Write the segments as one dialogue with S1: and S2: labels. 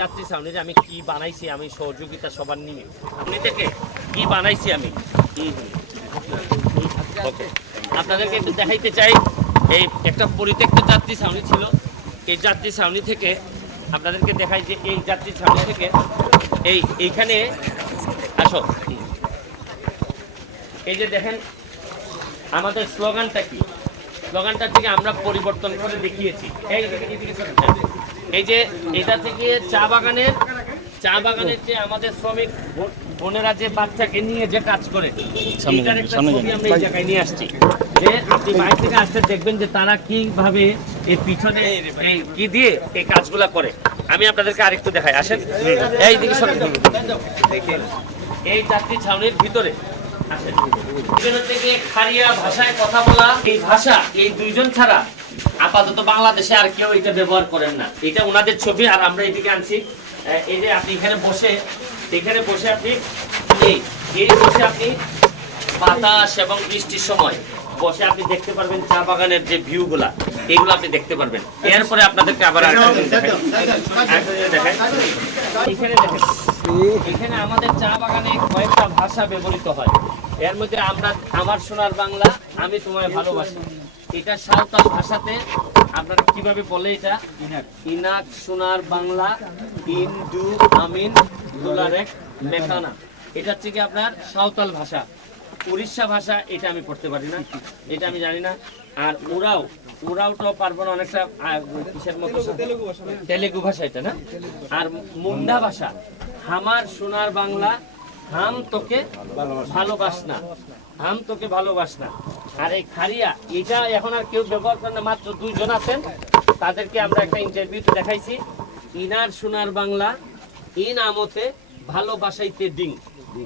S1: যাত্রী ছাউনির আমি কি বানাইছি, আমি সহযোগিতা সবার নিয়ে। আপনি থেকে কি বানাইছি আমি? আপনাদেরকে একটু দেখাইতে চাই, এই একটা পরিত্যক্ত যাত্রী ছাউনি ছিল। এই যাত্রী ছাউনি থেকে আপনাদেরকে দেখাই যে এই যাত্রী ছাউনি থেকে এই এইখানে আসো। এই যে দেখেন, আমাদের স্লোগানটা কি? স্লোগানটা থেকে আমরা পরিবর্তন করে দেখিয়েছি। এই এই যে এটা থেকে চা বাগানের চা বাগানের যে আমাদের শ্রমিক বোন- বোনেরা যে বাচ্চাকে নিয়ে যে কাজ করে এইটার একটা ছবি আমরা এই জায়গায় নিয়ে আসছি। যে আপনি বাইরে থেকে আসতে দেখবেন যে তারা কীভাবে এই পিছনে কি দিয়ে এই কাজগুলা করে। আমি আপনাদেরকে আরেকটু দেখাই আসেন। এই দিকে এই চারটি ছাউনির ভিতরে। এই ভাষা, এই দুইজন ছাড়া আপাতত বাংলাদেশে আর কেউ এটা ব্যবহার করেন না। এটা ওনাদের ছবি, আর আমরা এদিকে আনছি। এই যে আপনি এখানে বসে এখানে বসে আপনি এই বসে আপনি বাতাস এবং বৃষ্টির সময় বসে আপনি দেখতে পারবেন চা বাগানের যে ভিউগুলা এইগুলো আপনি দেখতে পারবেন। এরপরে আপনাদেরকে আবার। এখানে দেখেন এখানে আমাদের চা বাগানে কয়েকটা ভাষা ব্যবহৃত হয়। এর মধ্যে আমরা আমার সোনার বাংলা আমি তোমায় ভালোবাসি। এটা সাঁওতাল ভাষাতে আপনারা কীভাবে বলে এটা? ইনাক। সোনার বাংলা ইন্দু আমিন দুলারেক মেখানা এটা হচ্ছে কি আপনার সাঁওতাল ভাষা। উড়িষ্যা ভাষা এটা আমি পড়তে পারি না, এটা আমি জানি না। আর ওরাও ওরাওটাও পারব না অনেকটা কিসের মতো? তেলেগু ভাষা এটা না? আর মুন্ডা ভাষা, হামার সোনার বাংলা, হাম তোকে ভালোবাস না, হাম তোকে ভালোবাস না। আর এই খারিয়া, এটা এখন আর কেউ ব্যবহার করে না, মাত্র দুইজন আছেন, তাদেরকে আমরা একটা ইন্টারভিউতে দেখাইছি। ইনার সোনার বাংলা, ইন আমতে ভালোবাসাইতে ডিং।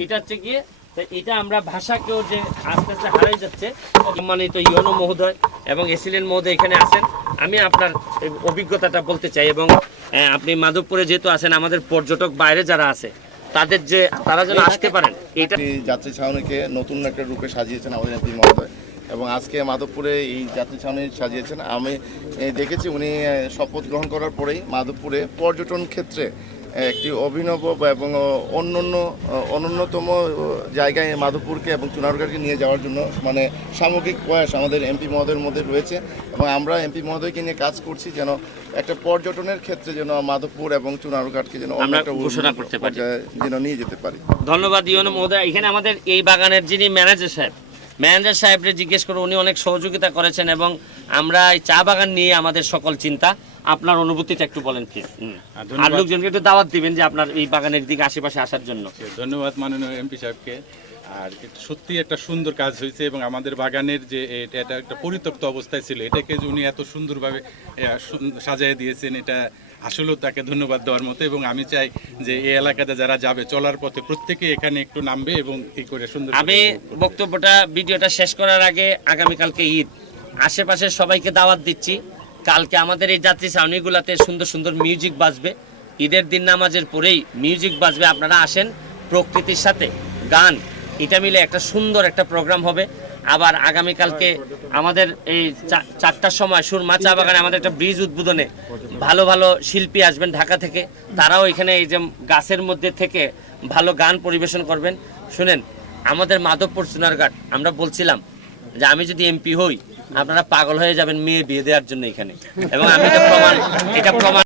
S1: এটা হচ্ছে গিয়ে তো এটা আমরা ভাষাকেও যে আস্তে আস্তে হারাই যাচ্ছে সম্মানিত ইয়নো মহোদয় এবং এসিলেন মহোদয় এখানে আছেন। আমি আপনার অভিজ্ঞতাটা বলতে চাই এবং আপনি মাধবপুরে যেহেতু আছেন আমাদের পর্যটক বাইরে যারা আছে তাদের যে তারা যেন আসতে পারেন এটা
S2: যাত্রী ছাউনিকে নতুন একটা রূপে সাজিয়েছেন আমাদের মহোদয়। এবং আজকে মাধবপুরে এই যাত্রী ছাউনি সাজিয়েছেন। আমি দেখেছি উনি শপথ গ্রহণ করার পরেই মাধবপুরে পর্যটন ক্ষেত্রে একটি অভিনব বা এবং অন্যান্য অনন্যতম জায়গায় মাধবপুরকে এবং চুনারুঘাটকে নিয়ে যাওয়ার জন্য মানে সামগ্রিক প্রয়াস আমাদের এমপি মহোদয়ের মধ্যে রয়েছে। এবং আমরা এমপি মহোদয়কে নিয়ে কাজ করছি যেন একটা পর্যটনের ক্ষেত্রে যেন মাধবপুর এবং চুনারুঘাটকে যেন
S1: আমরা ঘোষণা করতে পারি।
S2: যেন নিয়ে যেতে পারি।
S1: ধন্যবাদ ইয়নো মহোদয়। এখানে আমাদের এই বাগানের যিনি ম্যানেজার সাহেব ম্যানেজার সাহেবরে জিজ্ঞেস করে উনি অনেক সহযোগিতা করেছেন এবং আমরা এই চা বাগান নিয়ে আমাদের সকল চিন্তা আপনার অনুভূতিটা একটু বলেন প্লিজ আর লোকজনকে একটু দাওয়াত দিবেন যে আপনার এই বাগানের দিকে আশেপাশে আসার জন্য।
S3: ধন্যবাদ মাননীয় এমপি সাহেবকে। আর সত্যি একটা সুন্দর কাজ হয়েছে এবং আমাদের বাগানের যে এটা এটা একটা পরিত্যক্ত অবস্থায় ছিল, এটাকে উনি এত সুন্দরভাবে সাজিয়ে দিয়েছেন, এটা আসলেও তাকে ধন্যবাদ দেওয়ার মতো এবং আমি চাই যে এই এলাকাতে যারা যাবে চলার পথে প্রত্যেকে এখানে একটু নামবে এবং এই করে সুন্দর
S1: আমি বক্তব্যটা, ভিডিওটা শেষ করার আগে আগামীকালকে ঈদ। আশেপাশের সবাইকে দাওয়াত দিচ্ছি। কালকে আমাদের এই যাত্রী ছাউনিগুলোতে সুন্দর সুন্দর মিউজিক বাজবে। ঈদের দিন নামাজের পরেই মিউজিক বাজবে, আপনারা আসেন প্রকৃতির সাথে। গান এটা মিলে একটা সুন্দর একটা প্রোগ্রাম হবে। আবার আগামীকালকে আমাদের এই চারটার সময় সুরমা চা বাগানে আমাদের একটা ব্রিজ উদ্বোধনে ভালো ভালো শিল্পী আসবেন ঢাকা থেকে। তারাও এখানে এই যে গাছের মধ্যে থেকে ভালো গান পরিবেশন করবেন। শুনেন, আমাদের মাধবপুর সোনারঘাট, আমরা বলছিলাম যে আমি যদি এমপি হই, আপনারা পাগল হয়ে যাবেন মেয়ে বিয়ে দেওয়ার জন্য এখানে। এবং আমি এটা প্রমাণ এটা প্রমাণ